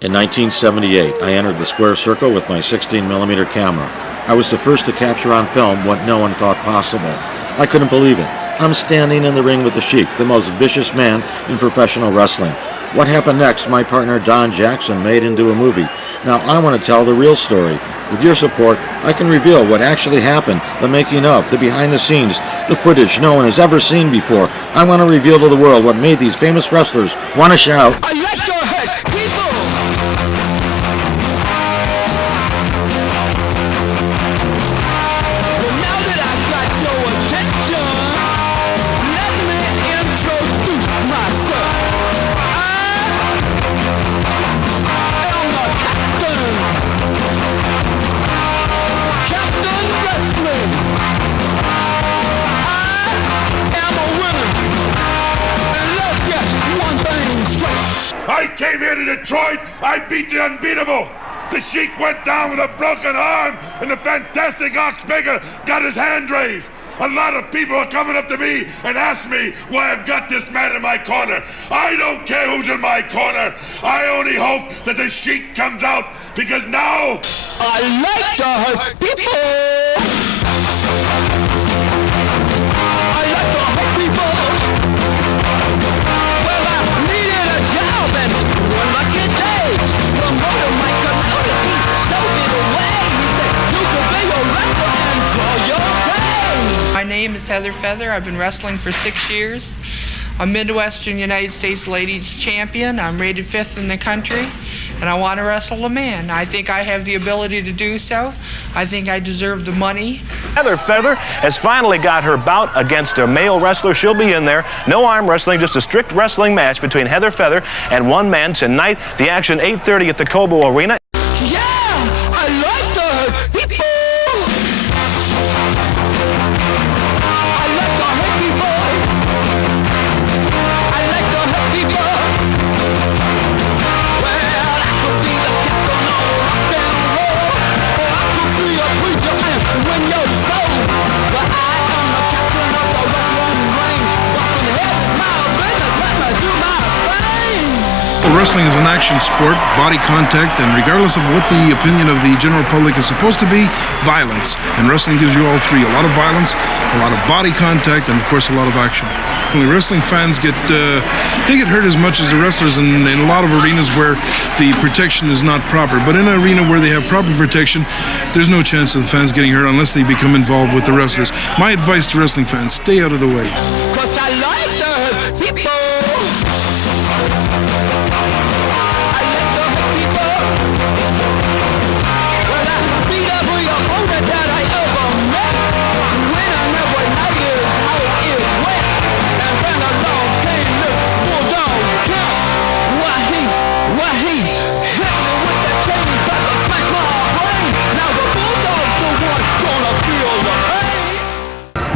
In 1978, I entered the square circle with my 16mm camera. I was the first to capture on film what no one thought possible. I couldn't believe it. I'm standing in the ring with the Sheik, the most vicious man in professional wrestling. What happened next, my partner Don Jackson made into a movie. Now I want to tell the real story. With your support, I can reveal what actually happened, the making of, the behind the scenes, the footage no one has ever seen before. I want to reveal to the world what made these famous wrestlers want to shout, "I like your head, people!" I came here to Detroit, I beat the unbeatable. The Sheik went down with a broken arm, and the fantastic Oxbaker got his hand raised. A lot of people are coming up to me and ask me why I've got this man in my corner. I don't care who's in my corner. I only hope that the Sheik comes out, because now I like to hurt people. My name is Heather Feather. I've been wrestling for 6 years. I'm Midwestern United States Ladies Champion. I'm rated 5th in the country, and I want to wrestle a man. I think I have the ability to do so. I think I deserve the money. Heather Feather has finally got her bout against a male wrestler. She'll be in there. No arm wrestling, just a strict wrestling match between Heather Feather and one man tonight. The action 8:30 at the Cobo Arena. Wrestling is an action sport, body contact, and regardless of what the opinion of the general public is supposed to be, violence. And wrestling gives you all three: a lot of violence, a lot of body contact, and of course a lot of action. Only wrestling fans get hurt as much as the wrestlers in a lot of arenas where the protection is not proper. But in an arena where they have proper protection, there's no chance of the fans getting hurt unless they become involved with the wrestlers. My advice to wrestling fans: stay out of the way.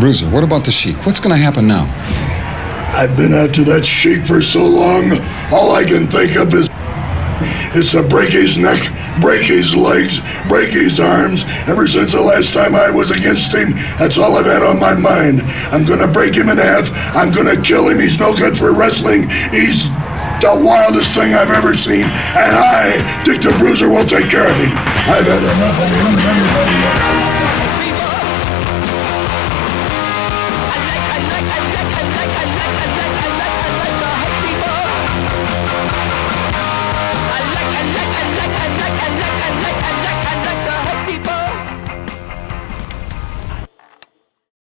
Bruiser, what about the Sheik? What's going to happen now? I've been after that Sheik for so long, all I can think of is to break his neck, break his legs, break his arms. Ever since the last time I was against him, that's all I've had on my mind. I'm going to break him in half. I'm going to kill him. He's no good for wrestling. He's the wildest thing I've ever seen, and I, Dick the Bruiser, will take care of him. I've had enough of him and everybody else.